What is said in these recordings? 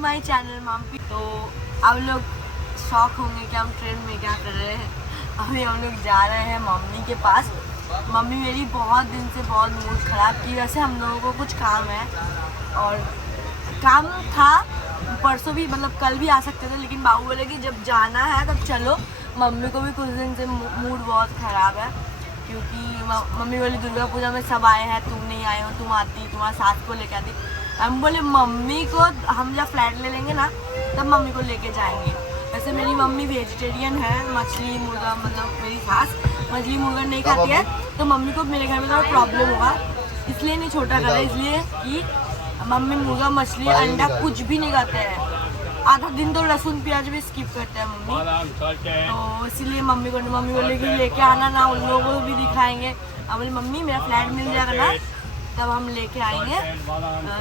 My channel Mampi. तो आप लोग शौक होंगे कि हम ट्रेन में क्या कर रहे हैं। अभी हम लोग जा रहे हैं मम्मी के पास। मम्मी मेरी बहुत दिन से बहुत मूड ख़राब की। वैसे हम लोगों को कुछ काम है और काम था परसों भी, मतलब कल भी आ सकते थे, लेकिन बाबू बोले कि जब जाना है तब चलो। मम्मी को भी कुछ दिन से मूड बहुत ख़राब है क्योंकि मम्मी बोली दुर्गा पूजा में सब आए हैं, तुम नहीं आए हो, तुम आती, तुम्हारा साथ को लेके आती। हम बोले मम्मी को हम जब फ्लैट ले लेंगे ना तब मम्मी को लेके जाएंगे। वैसे मेरी मम्मी वेजिटेरियन है, मछली मुर्गा, मतलब मेरी सास मछली मुर्गा नहीं खाती है, तो मम्मी को मेरे घर में थोड़ा प्रॉब्लम होगा, इसलिए नहीं छोटा करा, इसलिए कि मम्मी मुर्गा मछली अंडा कुछ भी नहीं खाते हैं। आधा दिन तो लहसुन प्याज भी स्किप करते हैं मम्मी। तो इसीलिए मम्मी बोले कि लेके आना ना, उन लोगों को भी दिखाएंगे। अब बोली मम्मी मेरा फ्लैट मिल जाएगा ना तब हम लेके आएंगे,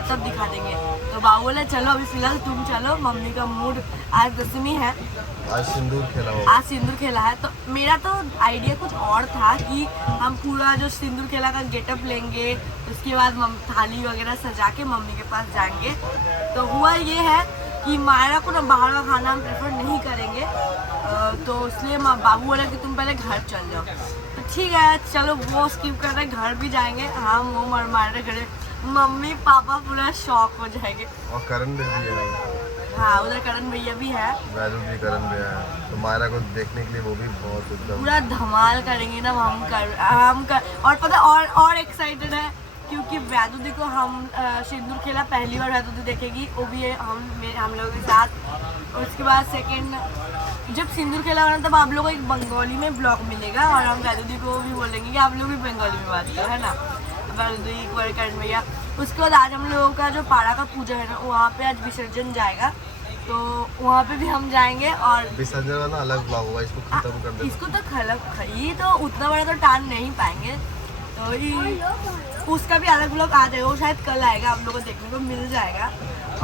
तब दिखा देंगे। तो बाबू बोले चलो अभी फिलहाल तुम चलो, मम्मी का मूड, आज दशमी है, आज सिंदूर खेला है। तो मेरा तो आइडिया कुछ और था कि हम पूरा जो सिंदूर खेला का गेटअप लेंगे, उसके बाद थाली वगैरह सजा के मम्मी के पास जाएंगे। तो हुआ ये है कि मायरा को ना बाहर का खाना हम प्रेफर नहीं करेंगे, तो इसलिए बाबू बोला कि तुम पहले घर चल जाओ। तो ठीक है चलो, वो स्किप कर रहे, घर भी जाएंगे। हाँ वो मारे खड़े, मम्मी पापा पूरा शॉक हो जाएंगे। और करण भी है। हाँ उधर करण भैया भी है, वैदू भी करण भैया है, तो मायरा को देखने के लिए वो भी बहुत एकदम पूरा धमाल करेंगे ना हम कर। और पता और एक्साइटेड है क्योंकि वैदू दी को हम सिंदूर खेला पहली बार वैदू दी देखेगी, वो भी हम लोगों के साथ। और उसके बाद सेकंड जब सिंदूर खेला होना तब आप लोगों को एक बंगाली में ब्लॉग मिलेगा और हम वैदू दी को भी बोलेंगे कि आप लोग भी बंगाली में बात करो, है ना। वैदू दी एक बार करण भैया। उसके बाद आज हम लोगों का जो पारा का पूजा है ना, वहाँ पे आज विसर्जन जाएगा, तो वहाँ पे भी हम जाएंगे। और विसर्जन वाला अलग ब्लॉग होगा, इसको खत्म कर देना। इसको तो ये तो उतना बड़ा तो टान नहीं पाएंगे, तो उसका भी अलग ब्लॉग आ जाएगा, वो शायद कल आएगा, आप लोगों को देखने को मिल जाएगा।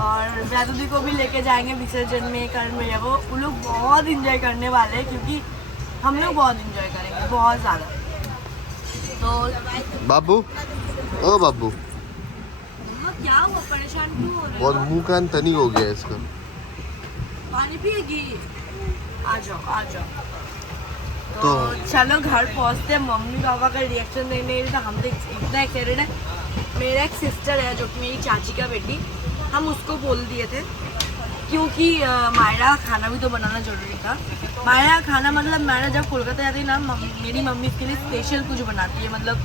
और वैदू दी को भी लेके जाएंगे विसर्जन में, करण भैया को। वो लोग बहुत इंजॉय करने वाले हैं क्योंकि हम लोग बहुत इंजॉय करेंगे, बहुत ज़्यादा। तो बाबू, ओ बाबू, क्या हुआ, परेशान क्यों हो रहे हो? और मुंह कान तनी हो गया इसका। पानी पिएगी? आ जाओ। तो चलो घर पहुंचते हैं। मम्मी पापा का रिएक्शन देखने के लिए तो हम तो इतना एक्साइटेड है। मेरा एक सिस्टर है जो कि मेरी चाची का बेटी, हम उसको बोल दिए थे क्योंकि मायरा खाना भी तो बनाना जरूरी था। मायरा खाना मतलब मायरा जब कोलकाता जाती है ना, मेरी मम्मी इसके लिए स्पेशल कुछ बनाती है, मतलब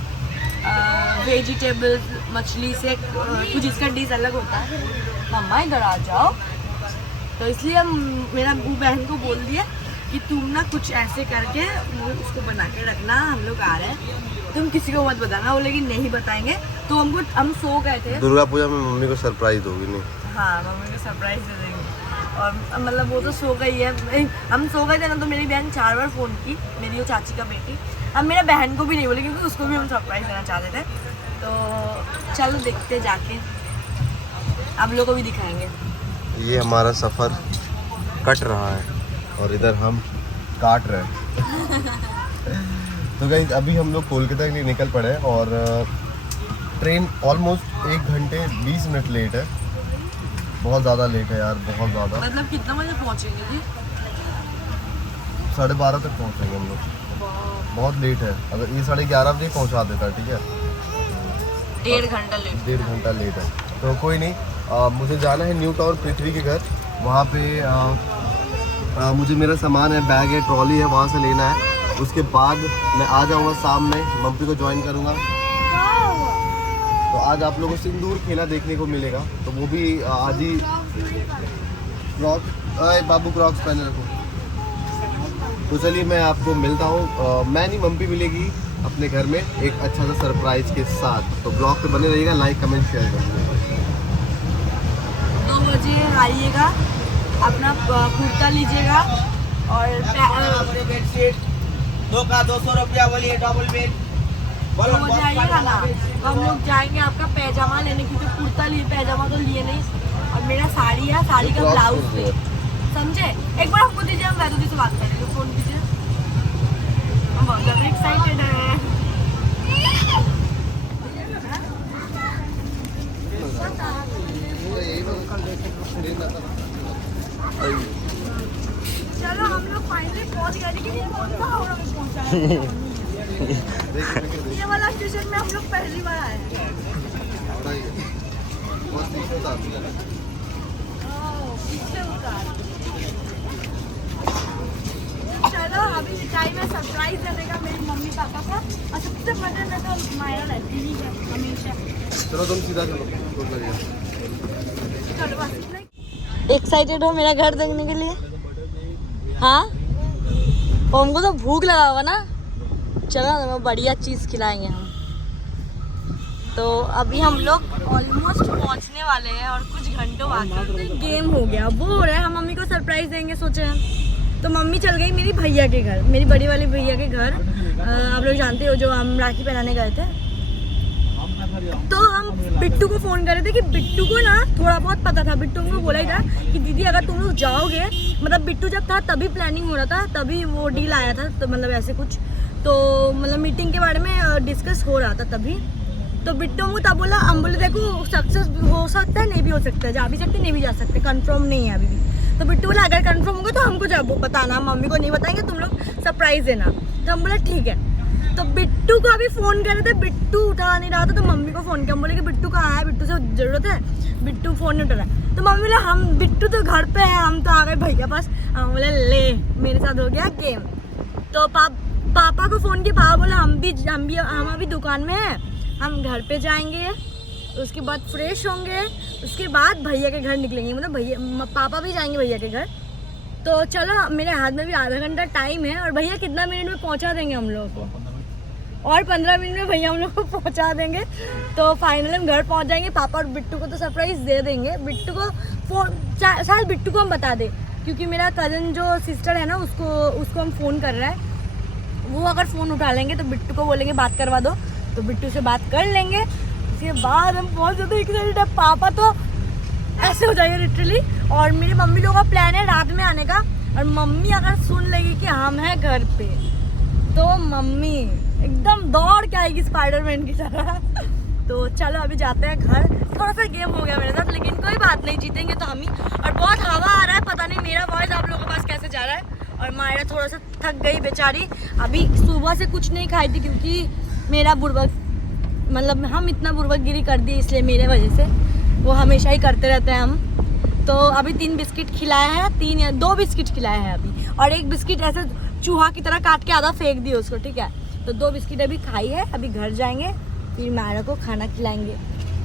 वेजिटेबल्स मछली से कुछ इसका डिश अलग होता है। मम्मा इधर आ जाओ। तो इसलिए हम मेरा बहन को बोल दिया कि तुम ना कुछ ऐसे करके उसको बना के रखना, हम लोग आ रहे हैं, तुम किसी को मत बताना। वो लेकिन नहीं बताएंगे। तो हम सो गए थे। दुर्गा पूजा में मम्मी को सरप्राइज दोगी नहीं? हाँ मम्मी को सरप्राइज दे देंगे। और मतलब वो तो सो गई है, हम सो गए थे ना, तो मेरी बहन 4 बार फ़ोन की, मेरी वो चाची का बेटी। अब मेरा बहन को भी नहीं बोले क्योंकि उसको भी हम सरप्राइज देना चाहते थे। तो चलो देखते जाके, आप लोगों को भी दिखाएंगे। ये हमारा सफ़र कट रहा है और इधर हम काट रहे हैं। तो गाइस अभी हम लोग कोलकाता के लिए निकल पड़े और ट्रेन ऑलमोस्ट 1 घंटे 20 मिनट लेट है। बहुत ज़्यादा लेट है यार, बहुत ज़्यादा। मतलब कितना बजे पहुँचेंगे जी? 12:30 तक पहुँचेंगे हम लोग। बहुत लेट है, अगर ये 11:30 बजे पहुँचा देता, ठीक है। 1.5 घंटा लेट है, तो कोई नहीं। मुझे जाना है न्यू टाउन पृथ्वी के घर। वहाँ पे मुझे मेरा सामान है, बैग है, ट्रॉली है, वहाँ से लेना है। उसके बाद मैं आ जाऊँगा शाम में, मम्मी को ज्वाइन करूँगा। तो आज आप लोगों को सिंदूर खेला देखने को मिलेगा, तो वो भी आज ही। बाबू क्रॉक्स पहने रखो। तो चलिए मैं आपको मिलता हूँ। मैं नहीं, मम्मी मिलेगी अपने घर में एक अच्छा सा सरप्राइज के साथ। तो ब्लॉग पे बने रहिएगा, लाइक कमेंट शेयर करिएगा। 2 बजे आइएगा, अपना कुर्ता लीजिएगा और 2 का 200 रुपया बोलिए, डबल बेड। 2 बजे आइएगा ना, तो हम लोग जाएंगे आपका पैजामा लेने, क्योंकि कुर्ता लिए पैजामा तो लिए नहीं। और मेरा साड़ी है, साड़ी का ब्लाउज थे, समझे। एक बार हमको दीजिए, हम वैदू दी से बात करेंगे, फ़ोन कीजिए। हम बहुत ज़्यादा एक्साइटेड है। चलो हम लोग फाइनली पहुंच गए, लेकिन ये कौन सा हावड़ा में पहुंचा है? ये वाला स्टेशन में हम लोग पहली बार आए हैं। पीछे उतार। चलो अभी टाइम है सरप्राइज देने का मेरी मम्मी पापा को, और सबसे मजे में तो मायरा रहती ही है हमेशा। चलो तुम सीधा चलो। चलो बस एक्साइटेड हो मेरा घर देखने के लिए? हाँ, हमको तो भूख लगा होगा ना। चलो ना बढ़िया चीज़ खिलाएंगे हम। तो अभी हम लोग ऑलमोस्ट पहुंचने वाले हैं और कुछ घंटों बाकी। गेम हो गया, वो हो रहा है, हम मम्मी को सरप्राइज देंगे सोचे हैं। तो मम्मी चल गई मेरी भैया के घर, मेरी बड़ी वाली भैया के घर। आप लोग जानते हो जो हम राखी पहनाने गए थे। तो हम बिट्टू को फ़ोन कर रहे थे कि बिट्टू को ना थोड़ा बहुत पता था। बिट्टू को बोला ही था कि दीदी अगर तुम लोग जाओगे, मतलब बिट्टू जब था तभी प्लानिंग हो रहा था, तभी वो डील आया था, तो मतलब ऐसे कुछ, तो मतलब मीटिंग के बारे में डिस्कस हो रहा था तभी। तो बिट्टू को तब बोला, हम बोले देखो सक्सेस हो सकता है, नहीं भी हो सकता है, जा भी सकते नहीं भी जा सकते, कंफर्म नहीं है अभी भी। तो बिट्टू बोला अगर कंफर्म होगा तो हमको जब बताना, मम्मी को नहीं बताएंगे, तुम लोग सरप्राइज देना। तो हम बोला ठीक है। तो बिट्टू को अभी फ़ोन कर रहे थे, बिट्टू उठा नहीं रहा था, तो मम्मी को फ़ोन किया। हम बोले कि बिट्टू कहाँ है, बिट्टू से ज़रूरत है, बिट्टू फ़ोन नहीं उठा रहा है। तो मम्मी बोले हम बिट्टू तो घर पे है, हम तो आ गए भैया पास। हम बोले ले मेरे साथ हो गया गेम। तो पापा को फ़ोन किया, पापा बोले हम अभी दुकान में हैं, हम घर पे जाएंगे, उसके बाद फ्रेश होंगे, उसके बाद भैया के घर निकलेंगे, मतलब भैया पापा भी जाएंगे भैया के घर। तो चलो मेरे हाथ में भी आधा घंटा टाइम है, और भैया कितना मिनट में पहुंचा देंगे हम लोगों को, और 15 मिनट में भैया हम लोग को पहुंचा देंगे। तो फाइनली हम घर पहुंच जाएंगे। पापा और बिट्टू को तो सरप्राइज़ दे देंगे। बिट्टू को फ़ोन शायद बिट्टू को हम बता दें, क्योंकि मेरा कज़न जो सिस्टर है ना, उसको हम फ़ोन कर रहे हैं। वो अगर फ़ोन उठा लेंगे तो बिट्टू को बोलेंगे बात करवा दो, तो बिट्टू से बात कर लेंगे। उसके बाद हम पहुँच जाते हैं। एक पापा तो ऐसे हो जाएंगे लिटरली। और मेरी मम्मी लोगों का प्लान है रात में आने का, और मम्मी अगर सुन लेगी कि हम हैं घर पे, तो मम्मी एकदम दौड़ के आएगी स्पाइडरमैन की तरह। तो चलो अभी जाते हैं घर। थोड़ा सा गेम हो गया मेरे साथ, लेकिन कोई बात नहीं, जीतेंगे तो हम ही। और बहुत हवा आ रहा है, पता नहीं मेरा वॉइस आप लोगों के पास कैसे जा रहा है। और मायरा थोड़ा सा थक गई बेचारी, अभी सुबह से कुछ नहीं खाई थी, क्योंकि मेरा बुड़बक, मतलब हम इतना बुड़बकगिरी कर दी इसलिए मेरे वजह से, वो हमेशा ही करते रहते हैं हम। तो अभी 3 बिस्किट खिलाए हैं, 3 या 2 बिस्किट खिलाए हैं अभी, और एक बिस्किट ऐसे चूहा की तरह काट के आधा फेंक दिए उसको, ठीक है। तो 2 बिस्किट अभी खाई है, अभी घर जाएंगे, फिर मायरा को खाना खिलाएंगे।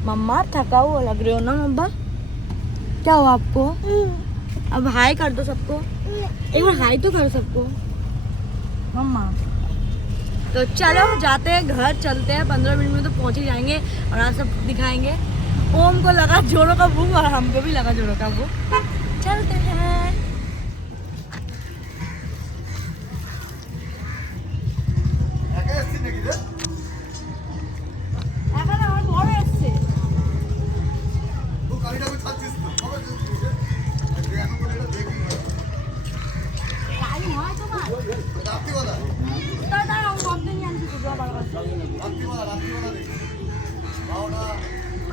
मम्मा थका हुआ लग रहे हो ना मम्मा, क्या हुआ आपको? अब हाय कर दो सबको, एक बार हाय तो करो सबको मम्मा। तो चलो जाते हैं घर, चलते हैं, 15 मिनट में तो पहुंच ही जाएंगे, और आप सब दिखाएंगे। ओम को लगा जोरों का भूख, और हमको भी लगा जोरों का भूख। चलते हैं।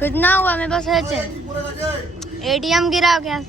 कुछ ना हुआ, मेरे पास है चेन। ATM गिरा क्या?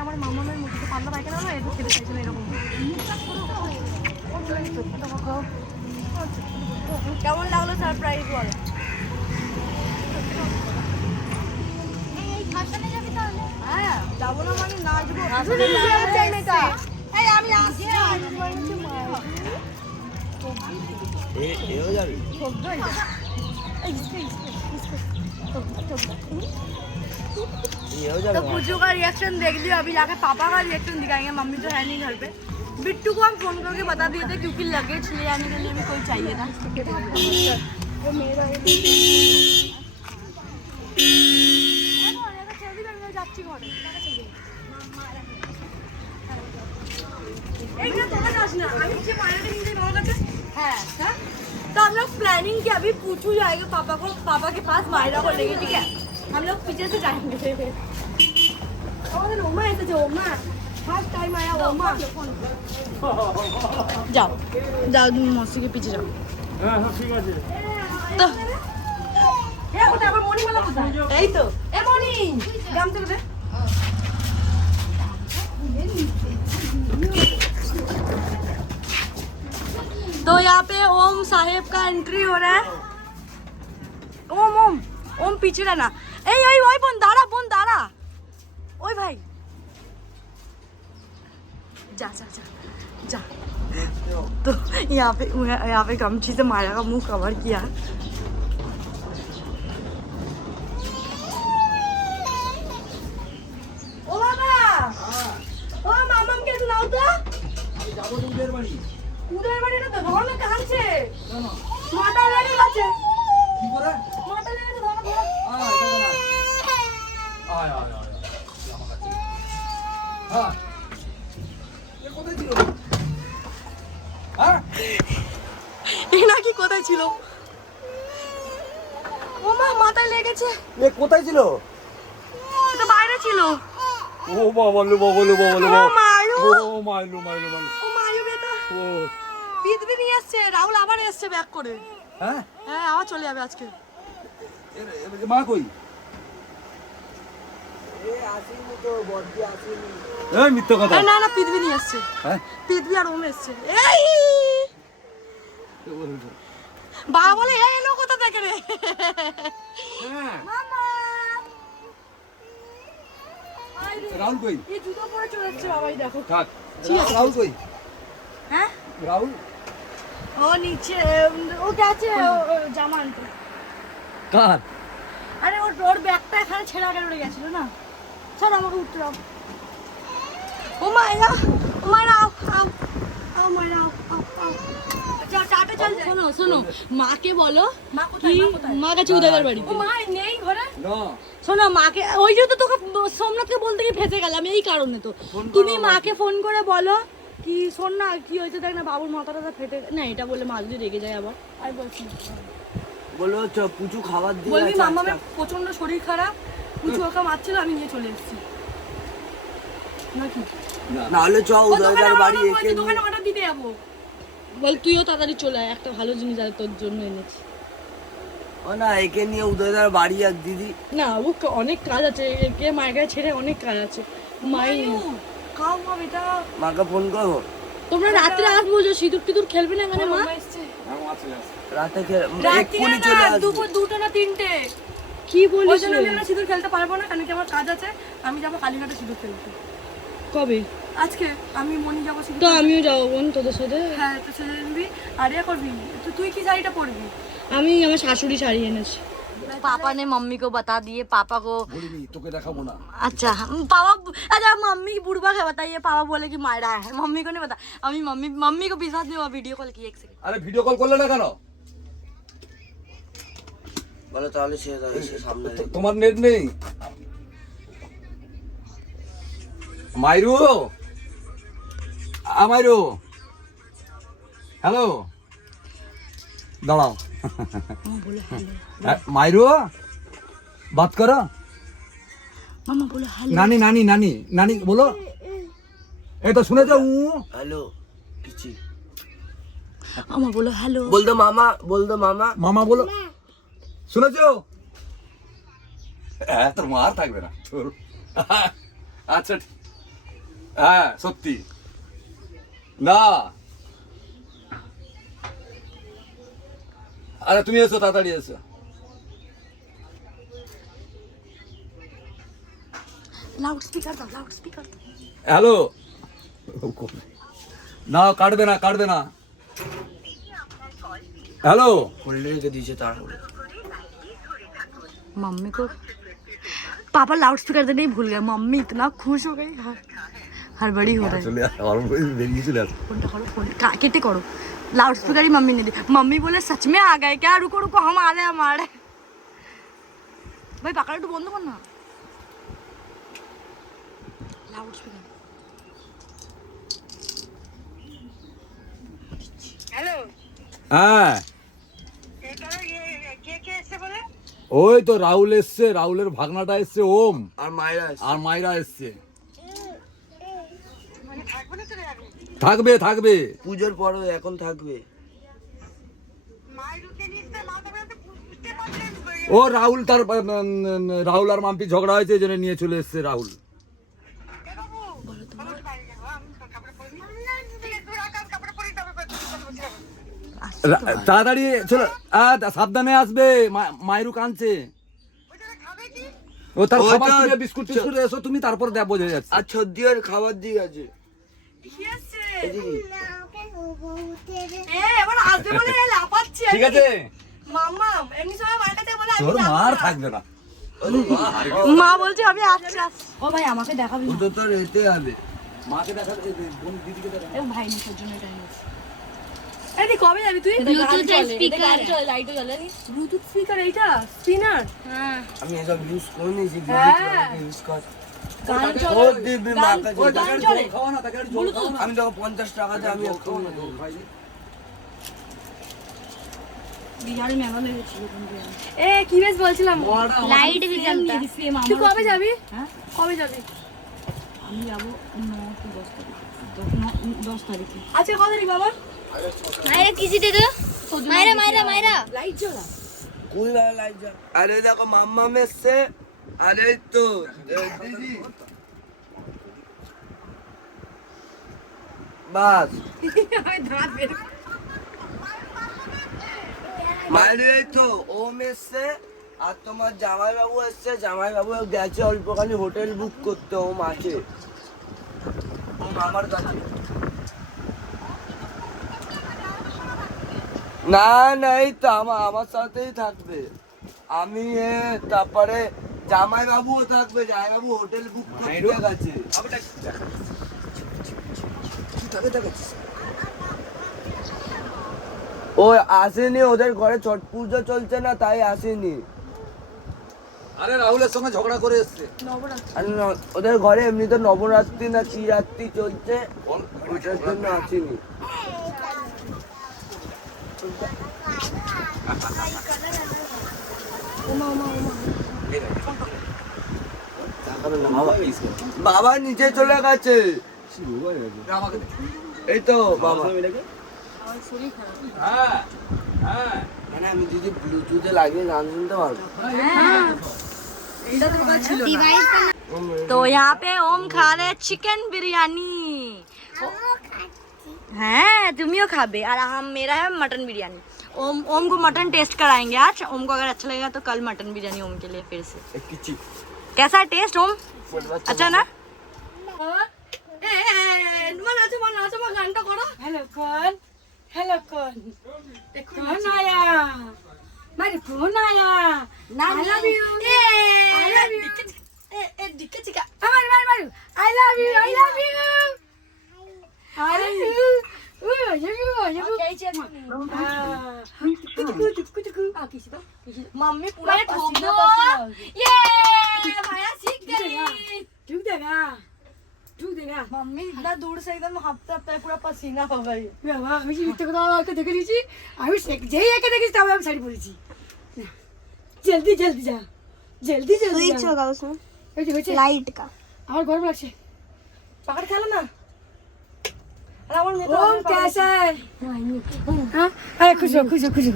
আমার মামামের মুখে পান্তা পায়খানা না, এটা খেতে চাইছে না এরকম। কেমন লাগলো সারপ্রাইজ বলো? হ্যাঁ যাবো না মানে নাচবো, আমি আসছি। तो पूजू का रिएक्शन देख लियो, अभी जाके पापा का रिएक्शन दिखाएंगे। मम्मी तो है नहीं घर पे। बिट्टू को हम फोन करके बता दिए थे, क्योंकि लगेज ले आने के लिए भी कोई चाहिए था। एक ना थोड़ा जाना अभी से मायरा के नीचे बाहर करते हैं हाँ तो हम लोग प्लानिंग कि अभी पूछू जाएगा पापा को पापा के पास मायरा को लेंगे ठीक है हम लोग पीछे से जाएंगे और ओमा ऐसे जो ओमा फर्स्ट टाइम आया ओमा जाओ जाओ तुम मौसी के पीछे जाओ हाँ ठीक है तो ए कोথায় আমার মনি বলা কোথায় এই তো এ মনি গামছা কোথায় तो यहाँ पे ओम साहेब का एंट्री हो रहा है ओम ओम ओम पीछे रहना ए ओई ओई बोन दाड़ा ओई भाई जा जा जा जा तो यहाँ पे गमछी से माया का मुंह कवर किया ओ बाबा ओ मामा के सुनाओ तो উদয় বাড়ি না তো ধরনা কাঁদছে মাথা লেগে গেছে কি করে মাথা লেগে গেছে ধরনা আয় হ্যাঁ এ কোথায় ছিল হ্যাঁ এই নাকি কোথায় ছিল ও মা মাথায় লেগেছে এ কোথায় ছিল এটা বাইরে ছিল ও বাবা লো ও মায়ু ও মাইলু ও মায়ু বেটা ও বিদবি নিয়ে আসছে রাহুল আবার এসছে ব্যাক করে হ্যাঁ হ্যাঁ আবার চলে যাবে আজকে মা কই এই মিথ্যা কথা না না পিদবি নিয়ে আসছে হ্যাঁ পিদবি আর ওম এসছে এই বাবা বলে এই এলো কোথা থেকে রে হ্যাঁ মামা রাহুল কই এই জুতো পরে চলে যাচ্ছে বাবাই দেখো থাক রাহুল কই হ্যাঁ রাহুল ও নিচে ও গেছে জামা আনতে কার আরে ওর ব্যাগটা এখানে ছেড়ে গেল গেছিল না চল আমাকে উঠতে দাও ও মায়েরা আও মায়েরা আও যা চাটা চল শোনো মাকে বলো মা কোথায় মা কাছে উদয়দার বাড়ি ও মা নেই ঘরে না শোনো মাকে ওই যে তো তোকে সোমনাথকে বলতে গিয়ে ফেসে গেলাম এই কারণে তো তুমি মাকে ফোন করে বলো কি শোন না কি হয়েছে দেখ না বাবুর মাথাটা ফেটে না এটা বলে মা যদি রেগে যায় আবার আর বলছি বলো পুচু খাবার দিয়ে বলবি মামামের প্রচন্ড শরীর খারাপ পুচু ওকে মারছিল আমি নিয়ে চলে এসেছি নাকি নাহলে উদয়দার বাড়ি একে দোকানে অর্ডার দিতে যাবো বল তুইও তাড়াতাড়ি চলে আয় একটা ভালো জিনিস আছে তোর জন্য এনেছি ও না একে নিয়ে উদয়দার বাড়ি আর দিদি না ও অনেক কাজ আছে একে মায়ের কাছে ছেড়ে অনেক কাজ আছে মাই খাও মা বেটা মাকে ফোন করো তোমরা রাত্রে আসবো যে সিঁদুর টিঁদুর খেলবে না মানে মা রাতে এক্ষুনি চলে আসবে দুপুর 2টা না 3টে কি বলিস আমি না সিঁদুর খেলতে পারবো না কারণ কি আমার কাজ আছে আমি যাবো কালীঘাটে সিঁদুর খেলতে কবে আজকে আমি মনি যাবো সিঁদুর তো আমিও যাবো বোন তোদের সাথে হ্যাঁ তো সেজে নিবি আর এ করবি তো তুই কি শাড়িটা পরবি আমি আমার শাশুড়ি শাড়ি এনেছি पापा ने मम्मी को बता दिए पापा को তোকে দেখাবো না अच्छा पापा अच्छा मम्मी बुढ़वा के बताइए पापा बोले कि मायरा है मम्मी को नहीं पता अभी मम्मी को विश्वास नहीं हुआ वीडियो कॉल की एक सेकंड আরে ভিডিও কল করলে না কেন বলো তাহলে সে এসে সামনে তোমার নেট নেই মাইরু মাইরু হ্যালো দাঁড়াও बोले हेलो मायरू बात करो मामा बोले हेलो नानी नानी नानी नानी बोलो ए तो सुने जाओ হ্যালো কিছু मामा बोलो हेलो বল দো মামা मामा बोलो सुने जाओ তোর মার থাকবে না আচ্ছা হ্যাঁ সত্যি না আরে তুমি এসো তাড়াতাড়ি এসো लाउड स्पीकर হ্যালো না কাটবে না हेलो হোল্ডে রেখে দিয়েছে তাড়াহুড়ো मम्मी को पापा लाउड स्पीकर देने ही भूल गए मम्मी इतना खुश हो गई हड़बड़ी हो रही চলে আর বেরিয়ে চলে আস कितने करो लाउड स्पीकर ही मम्मी ने दी मम्मी बोले सच में आ गए क्या रुको रुको हम आ रहे हैं हमारे भाई पकड़ तो बंद करना लाउड स्पीकर হ্যাঁ ওই তো রাহুল এসছে, রাহুলের ভাগনাটা এসছে ওম, আর মায়েরা আর মাইরা এসছে। থাকবে থাকবে পুজোর পরও এখন থাকবে। ও রাহুল তার রাহুল আর মাম্পি ঝগড়া হয়েছে, এই জন্য নিয়ে চলে এসছে রাহুল। তাড়াতাড়ি চলো, সাবধানে আসবে, মায়েরও কাঁদছে। ও তার খাবার দিয়ে বিস্কুট টিস্কুট এসো তুমি, তারপর দেখ বোঝা যাচ্ছে। আর ছদ্দিয়ার খাবার দিয়ে আছে। এবার আসবে বলে লাফাচ্ছি ঠিক আছে, মাম্মা এমনি সময় মার কাছে বলে তোর মার থাকবে না। মা বলছে আমি আসছি। ও ভাই আমাকে দেখাবি ও তো তোর এতে হবে। মাকে দেখা, বোন দিদিকে দেখা। এ ভাই নিচের জন্য এটা নিয়েছি। এই কবে যাবি তুই? ব্লুটুথ স্পিকার, লাইটও জ্বলে নি। ব্লুটুথ স্পিকার এইটা স্পিনার। হ্যাঁ আমি এসব ইউজ করে নিয়েছি, হ্যাঁ। ইউজ কর। গান ও চলে। দিবি মা কাছে। গান চলে। খাওয়া না, তাকে একটু জল খাওয়া না। আমি তোকে 50 টাকা দিয়ে আমি একটু বিহারি মেলা লেগেছিল কিন্তু। এ কি বেশ বলছিলাম, লাইট भी जलता है। তুই কবে যাবি? কবে যাবি? আমি যাবো 9 কি 10 তারিখ, 10 তারিখে। আচ্ছা কত তারিখ বাবা? मायरा किसी दे दो, मायरा मायरा मायरा লাইট জ্বলা। কোন লাইট যা। আরে দেখো মাম্মা মেসছে। আরে এই তো দিদি বাস মায়ের এই তো ও মেসছে। আর তোমার জামাইবাবু এসছে, জামাইবাবু গেছে অল্পখানি হোটেল বুক করতে ও মাকে, ও মামার কাছে। না না এই তো আমার সাথেই থাকবে। আমি তারপরে জামাইবাবুও থাকবে, জামাইবাবু হোটেল বুক করতে গেছে। ও আসেনি, ওদের ঘরে ছট পুজো চলছে না তাই আসেনি। আরে রাহুলের সঙ্গে ঝগড়া করে এসছে। আর ওদের ঘরে এমনিতে নবরাত্রি না কি রাত্রি চলছে, ওইটার জন্য আসেনি। বাবা নিচে চলে গেছে। এই তো বাবা। হ্যাঁ হ্যাঁ মানে আমি যদি ব্লুটুথে লাগিয়ে গান শুনতে পারবো। डिवाइस का तो यहाँ पे ओम खा रहे चिकन बिरयानी। हैं तुमियो खाबे और हम मेरा है मटन बिरयानी। ओम को मटन टेस्ट कराएंगे आज। ओम को अगर अच्छा लगेगा तो कल मटन बिरयानी ओम के लिए फिर से। कैसा है टेस्ट ओम? अच्छा ना? हेलो कौन? हेलो कौन? कौन आया? मेरे कौन आया? I love you. I love you. डिक्के चिका. मारू. I love you. I love you. I love you. Mummy पूरा पसीना पसीना। ये माया सीख गई। ठुक देगा। मम्मी इतना दूर से एकदम हफ्ते पूरा पसीना हो गई। বাবা আমি যে মিথ্যে কথা আমাকে দেখে নিয়েছি, আমি যেই একে দেখেছি তবে আমি শাড়ি পরেছি। জলদি জলদি যা, জলদি জলদি स्विच যা। होगा उसमें এই যে হয়েছে, लाइट का। আমার গরম লাগছে। पकड़ खा लो ना। अरे और मैं तो ওম कैसा है? হ্যাঁ আরে খুশো খুশো খুশো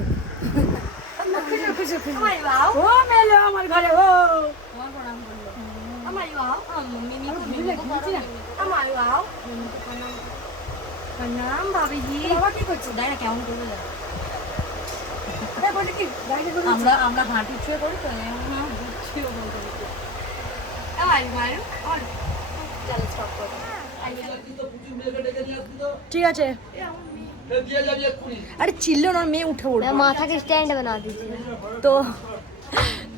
খুশো খুশো। हमारी वाओ। ও মেলো আমার ঘরে ও हमारी वाओ। मम्मी नहीं हमारी वाओ। प्रणाम भाभी जी। বাবা কি করছে? দাঁড়া কেমন করবে দাঁড়া। আরে বলে কি গাড়ি করে আমরা হাঁটু ছুঁয়ে করি তো, হ্যাঁ বুঝছিও বলতে। हमारी वाओ। और चलो स्टॉप कर। ठीक है। अरे चिल्लो ना, मैं उठे उड़। मैं माथा के स्टैंड बना दीजिए।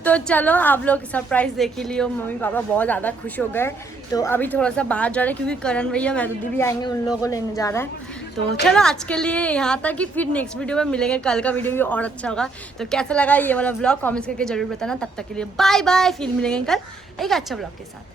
तो चलो आप लोग सरप्राइज देख ही लियो। मम्मी पापा बहुत ज़्यादा खुश हो गए। तो अभी थोड़ा सा बाहर जा रहे हैं क्योंकि करण भैया महदूदी भी आएंगे, उन लोगों को लेने जा रहा है। तो चलो आज के लिए यहाँ तक ही, फिर नेक्स्ट वीडियो में मिलेंगे। कल का वीडियो भी और अच्छा होगा। तो कैसा लगा ये वाला ब्लॉग कमेंट्स करके जरूर बताना। तब तक के लिए बाय बाय, फिर मिलेंगे कल एक अच्छा ब्लॉग के साथ।